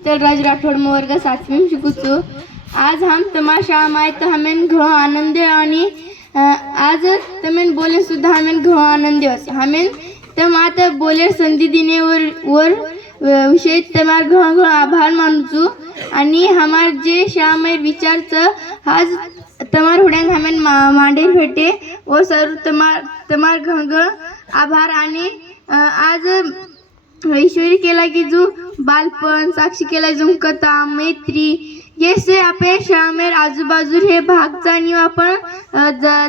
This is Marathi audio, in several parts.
शीतलराज राठौड़ वर्ग 7वीं में शिकुचु। आज हम तमाशा माय तो हमें घणो आनंद आणि आज तमें बोले सुद्धा हमें घणो आनंद हमें तम आता बोले संधी दिने वर विषय तमार घणो आभार मानूचु आणि हमार जे शामय विचारच आज तमार हुड्यांग हमें मांडेल भेटे व सर तमार घणो आभार आणि आज ईश्वरी केला की जो बालपण साक्षी केला जो कथा मैत्री ये से आपल्या शाळेमेर आजूबाजू हे भागचा आणि आपण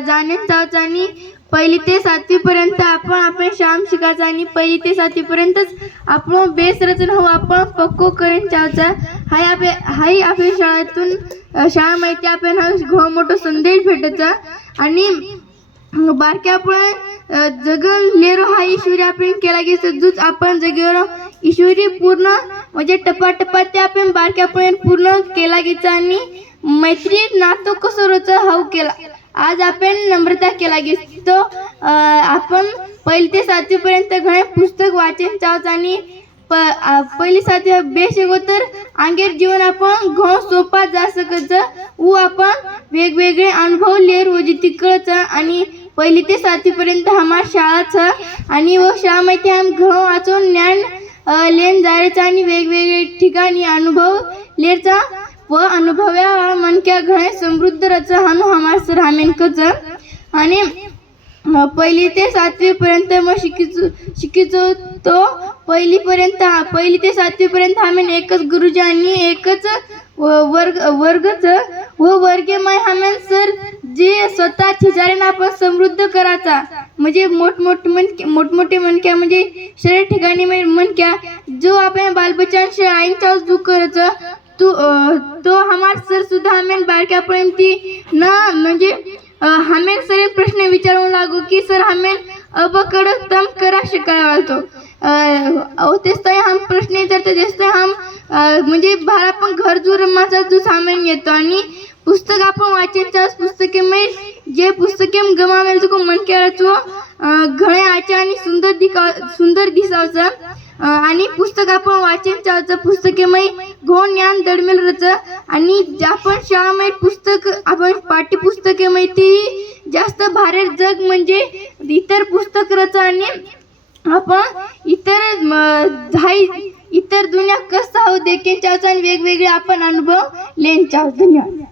जाणे चावचानी पहिली ते 7वी पर्यंत आपण शाम शिकायचा आणि पहिली ते 7वी पर्यंतच आपण बेस रचना हो आपण पक्को करेन चावचा हाय आपल्या शाळेतून शाळा माहिती आपण घो मोठो संदेश भेटायचा आणि बारक्या आपण जगल लेरो हा ईश्वरी आपण केला की सज्जूच आपण जगेरो ईश्वरी पूर्ण म्हणजे टपाटपा ते आपण बारक्यापर्यंत पूर्ण केला गेचा आणि मैत्री नातो कसं रोचा हाऊ केला आज आपण नम्रता केला गेतो आपण पहिली ते 7वी पर्यंत घणे पुस्तक वाचन चावच आणि पहिली 7वी बेस तर अंगेर जीवन आपण घणो सोपा जा सकत व आपण वेगवेगळे अनुभव लेर व तिकडच आणि पहिली ते 7वी पर्यंत हमार शाळा आणि व शाळेमध्ये हम घणो वाचून ज्ञान लेन जायचा आणि वेगवेगळे ठिकाणी अनुभव लेरचा व अनुभव्या मनक्या घणे समृद्ध रचा हानु हमार सर हमेनकच आणि पहिली ते 7वी पर्यंत मग शिकिचो तो पहिली ते 7वी पर्यंत हमें एकच गुरुजी आणि एकच वर्गच व वर्गेमय हमें सर जे स्वतः ठिकाणी आपण समृद्ध करायचा म्हणजे मोठमोठे मनक्या म्हणजे शरीर ठिकाणी मनक्या जो आपण बालबच्चान से आईंचा जो करायचा तो हमार सर सुद्धा हमें बारक्यापर्यंत ना म्हणजे हमें सर प्रश्न विचारू लागू की सर हमें अब तम करा शिकायला तेच हम प्रश्न विचारते तेच हम म्हणजे बाहेर आपण घर जो रमाचा जो सामान येतो आणि पुस्तक आपण वाचायच्या पुस्तके में जे पुस्तके गमावेल तो मन केला घणे आच्या आणि सुंदर दिसावचा आणि पुस्तक आपण वाचन पुस्तके मै घोण ज्ञान दडमेल रच आणि आपण शाळेमध्ये पुस्तक आपण पाठ्यपुस्तके माहिती जास्त भारी जग म्हणजे इतर पुस्तक रच आणि आपण इतर दुनिया कसं हो देखेन चावचा आणि वेगवेगळे आपण अनुभव लेन चाव. धन्यवाद.